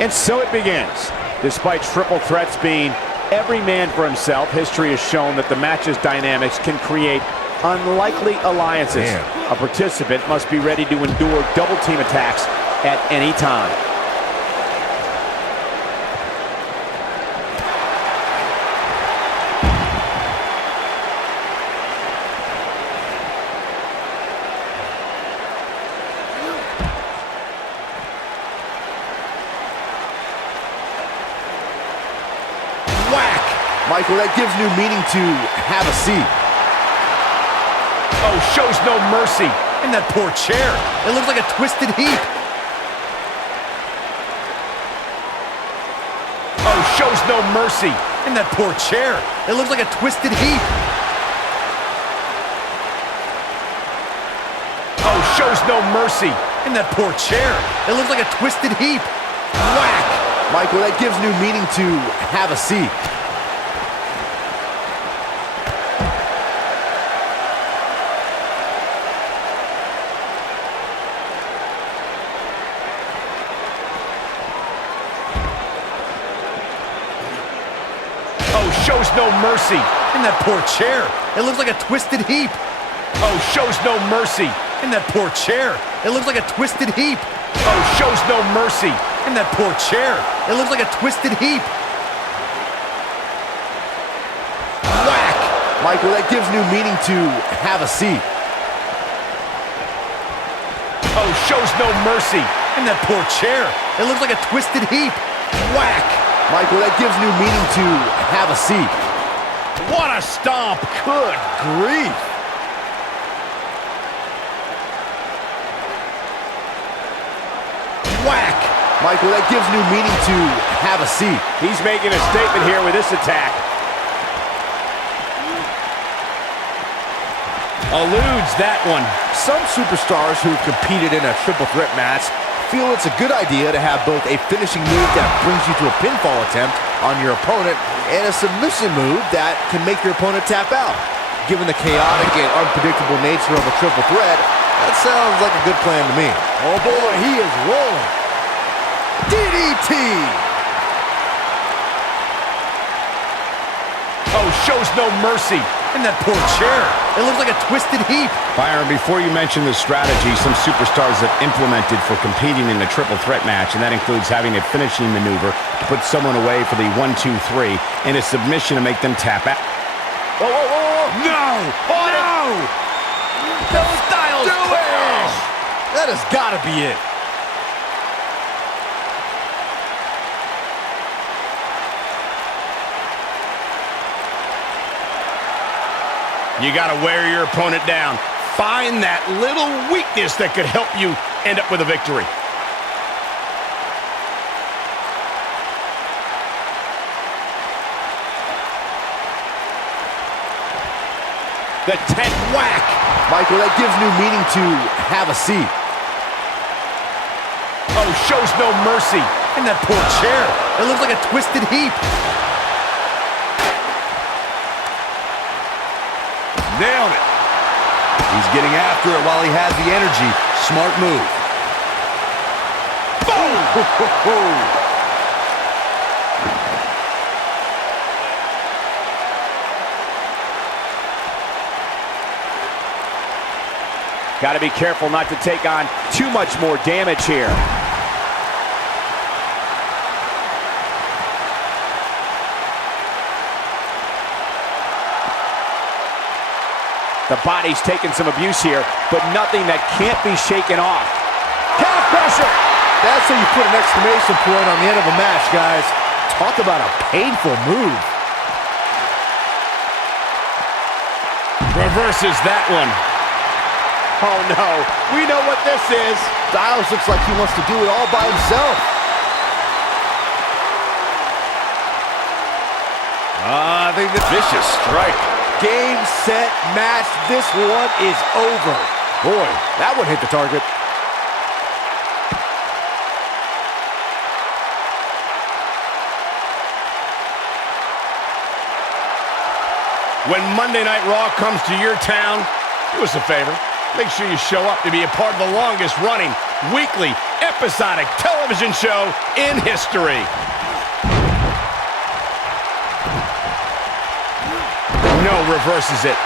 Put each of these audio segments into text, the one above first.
And so it begins. Despite triple threats being every man for himself, history has shown that the match's dynamics can create unlikely alliances. A participant must be ready to endure double team attacks at any time. Michael, that gives new meaning to have a seat. Oh, shows no mercy. And that poor chair. It looks like a twisted heap. Oh, shows no mercy. And that poor chair. It looks like a twisted heap. Oh, shows no mercy. And that poor chair. It looks like a twisted heap. Whack! Michael, that gives new meaning to have a seat. Shows no mercy. And that poor chair. It looks like a twisted heap. Oh, shows no mercy. And that poor chair. It looks like a twisted heap. Oh, shows no mercy. And that poor chair. It looks like a twisted heap. Whack! Michael, that gives new meaning to have a seat. Oh, shows no mercy. And that poor chair. It looks like a twisted heap. Whack! Michael, that gives new meaning to have a seat. What a stomp! Good grief! Whack! Michael, that gives new meaning to have a seat. He's making a statement here with this attack. Eludes that one. Some superstars who've competed in a triple threat match feel it's a good idea to have both a finishing move that brings you to a pinfall attempt on your opponent and a submission move that can make your opponent tap out. Given the chaotic and unpredictable nature of a triple threat, that sounds like a good plan to me. Oh boy, he is rolling. DDT! Oh, shows no mercy. And that poor chair. It looks like a twisted heap. Byron, before you mention the strategy some superstars have implemented for competing in a triple threat match, and that includes having a finishing maneuver to put someone away for the 1-2-3 and a submission to make them tap out. Whoa, whoa, whoa, whoa. No! Oh, no! The Styles Clash! That has got to be it. You got to wear your opponent down. Find that little weakness that could help you end up with a victory. The 10 whack. Michael, that gives new meaning to have a seat. Oh, shows no mercy. And that poor chair. It looks like a twisted heap. Nailed it. He's getting after it while he has the energy. Smart move. Boom! Got to be careful not to take on too much more damage here. The body's taking some abuse here, but nothing that can't be shaken off. Calf crusher! That's how you put an exclamation point on the end of a match, guys. Talk about a painful move. Reverses that one. Oh no, we know what this is. Styles looks like he wants to do it all by himself. I think the vicious strike. Game, set, match. This one is over. Boy, that one hit the target. When Monday Night Raw comes to your town, do us a favor. Make sure you show up to be a part of the longest running weekly episodic television show in history. No, reverses it.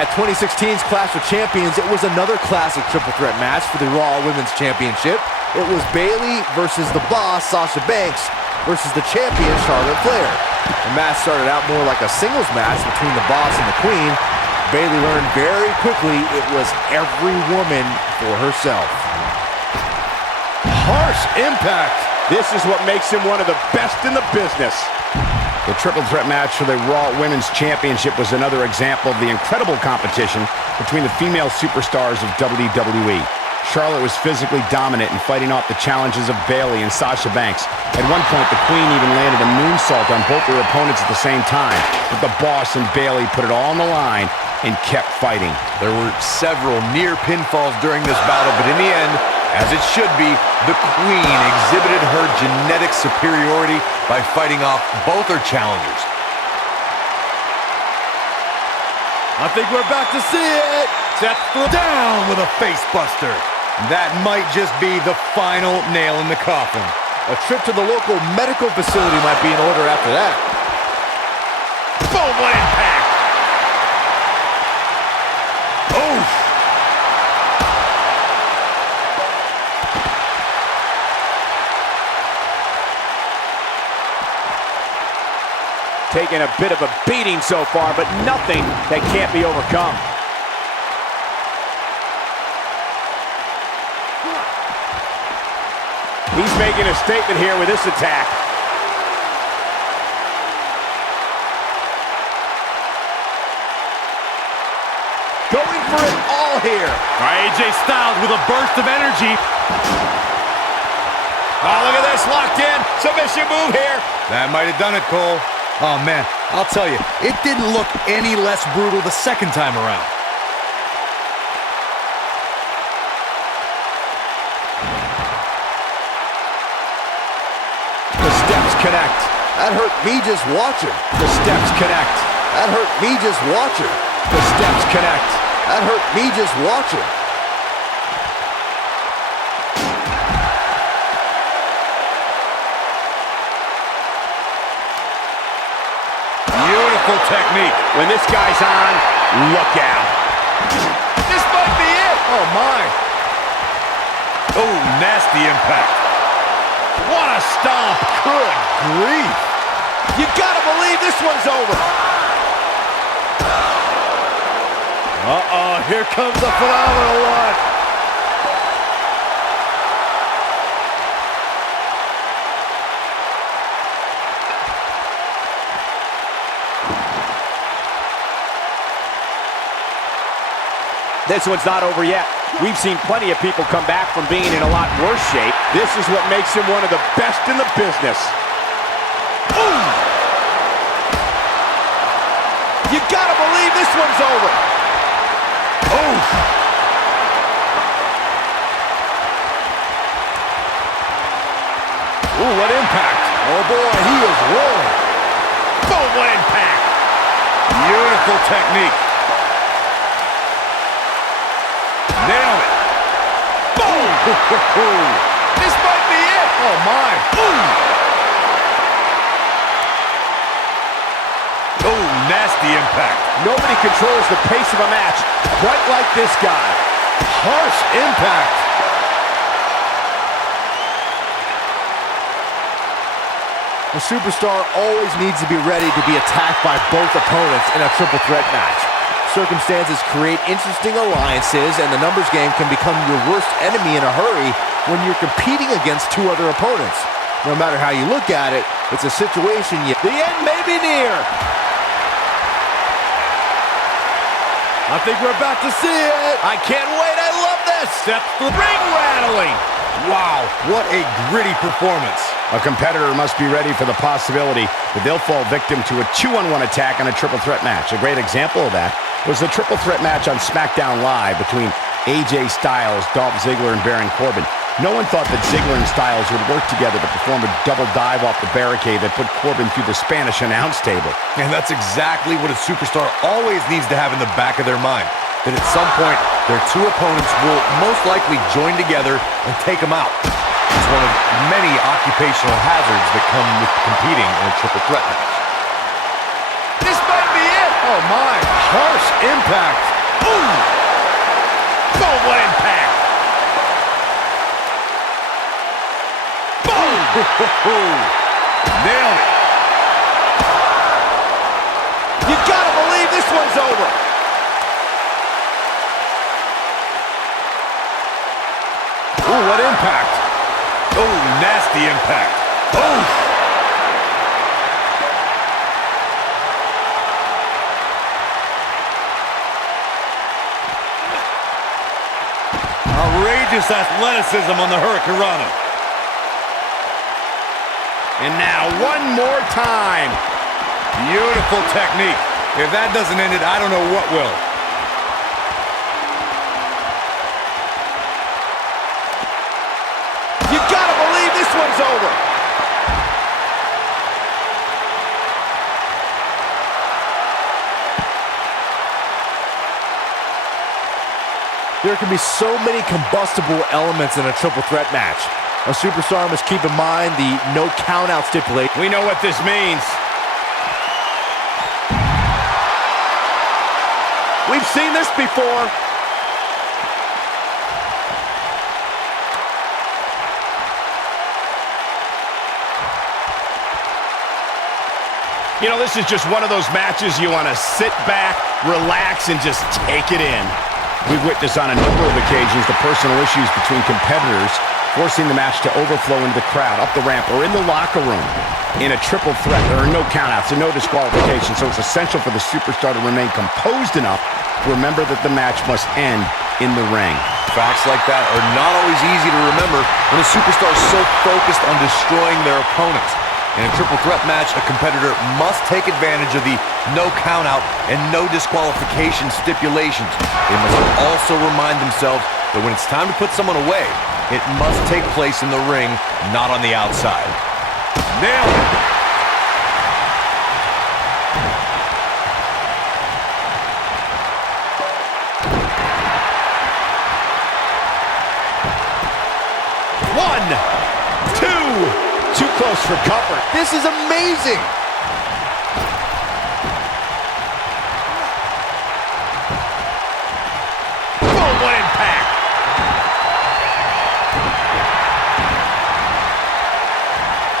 At 2016's Clash of Champions, it was another classic triple threat match for the Raw Women's Championship. It was Bayley versus the Boss, Sasha Banks, versus the champion, Charlotte Flair. The match started out more like a singles match between the Boss and the Queen. Bayley learned very quickly it was every woman for herself. Harsh impact. This is what makes him one of the best in the business. The triple threat match for the Raw Women's Championship was another example of the incredible competition between the female superstars of WWE. Charlotte was physically dominant and fighting off the challenges of Bayley and Sasha Banks. At one point, the Queen even landed a moonsault on both their opponents at the same time. But the Boss and Bayley put it all on the line and kept fighting. There were several near pinfalls during this battle, but in the end, as it should be, the Queen exhibited her genetic superiority by fighting off both her challengers. I think we're about to see it. Seth down with a face buster. That might just be the final nail in the coffin. A trip to the local medical facility might be in order after that. Boom, what impact! Oof! Taking a bit of a beating so far, but nothing that can't be overcome. He's making a statement here with this attack. Going for it all here. AJ Styles with a burst of energy. Oh, look at this, locked in. Submission move here. That might have done it, Cole. Oh, man, I'll tell you, it didn't look any less brutal the second time around. The steps connect. That hurt me just watching. The steps connect. That hurt me just watching. The steps connect. That hurt me just watching. Beautiful technique. When this guy's on, look out. This might be it. Oh, my. Oh, nasty impact. What a stomp. Good grief. You gotta believe this one's over. Uh-oh, here comes the phenomenal one. This one's not over yet. We've seen plenty of people come back from being in a lot worse shape. This is what makes him one of the best in the business. Ooh! You gotta believe this one's over. Oof. Ooh, what impact. Oh, boy, he is rolling. Boom, what impact. Beautiful technique. Nailed it. Boom! This might be it. Oh, my. Oh, nasty impact. Nobody controls the pace of a match quite like this guy. Harsh impact. The superstar always needs to be ready to be attacked by both opponents in a triple threat match. Circumstances create interesting alliances, and the numbers game can become your worst enemy in a hurry when you're competing against two other opponents. No matter how you look at it, it's a situation The end may be near. I think we're about to see it. I can't wait. I love this. Steps through. Ring rattling. Wow, what a gritty performance. A competitor must be ready for the possibility that they'll fall victim to a 2-on-1 attack in a triple threat match. A great example of that was the triple threat match on SmackDown Live between AJ Styles, Dolph Ziggler, and Baron Corbin. No one thought that Ziggler and Styles would work together to perform a double dive off the barricade that put Corbin through the Spanish announce table. And that's exactly what a superstar always needs to have in the back of their mind. That at some point, their two opponents will most likely join together and take them out. It's one of many occupational hazards that come with competing in a triple threat match. This might be it. Oh, my. Harsh impact. Boom, what impact. Nailed it. You gotta believe this one's over. Ooh, what impact. Oh, nasty impact. Oh. Outrageous athleticism on the Hurricanrana. And now one more time. Beautiful technique. If that doesn't end it, I don't know what will. You gotta believe this one's over. There can be so many combustible elements in a triple threat match. A superstar must keep in mind the no count-out stipulation. We know what this means. We've seen this before. You know, this is just one of those matches you want to sit back, relax, and just take it in. We've witnessed on a number of occasions the personal issues between competitors forcing the match to overflow into the crowd, up the ramp, or in the locker room. In a triple threat, there are no countouts and no disqualifications, so it's essential for the superstar to remain composed enough to remember that the match must end in the ring. Facts like that are not always easy to remember when a superstar is so focused on destroying their opponent. In a triple threat match, a competitor must take advantage of the no countout and no disqualification stipulations. They must also remind themselves that when it's time to put someone away, it must take place in the ring, not on the outside. Nailed it! One, two. Too close for comfort. This is amazing. Boom, what impact.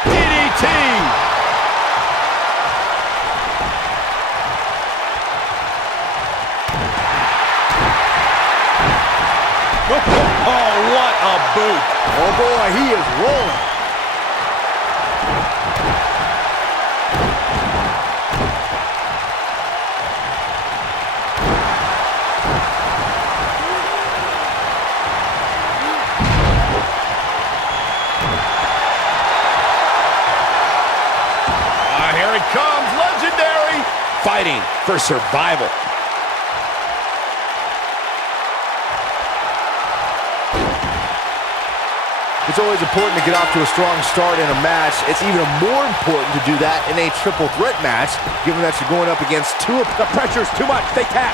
DDT. Oh, what a boot! Oh, boy, he is rolling. Here it comes, legendary. Fighting for survival. It's always important to get off to a strong start in a match. It's even more important to do that in a triple threat match, given that you're going up against two. The pressure's too much. They tap.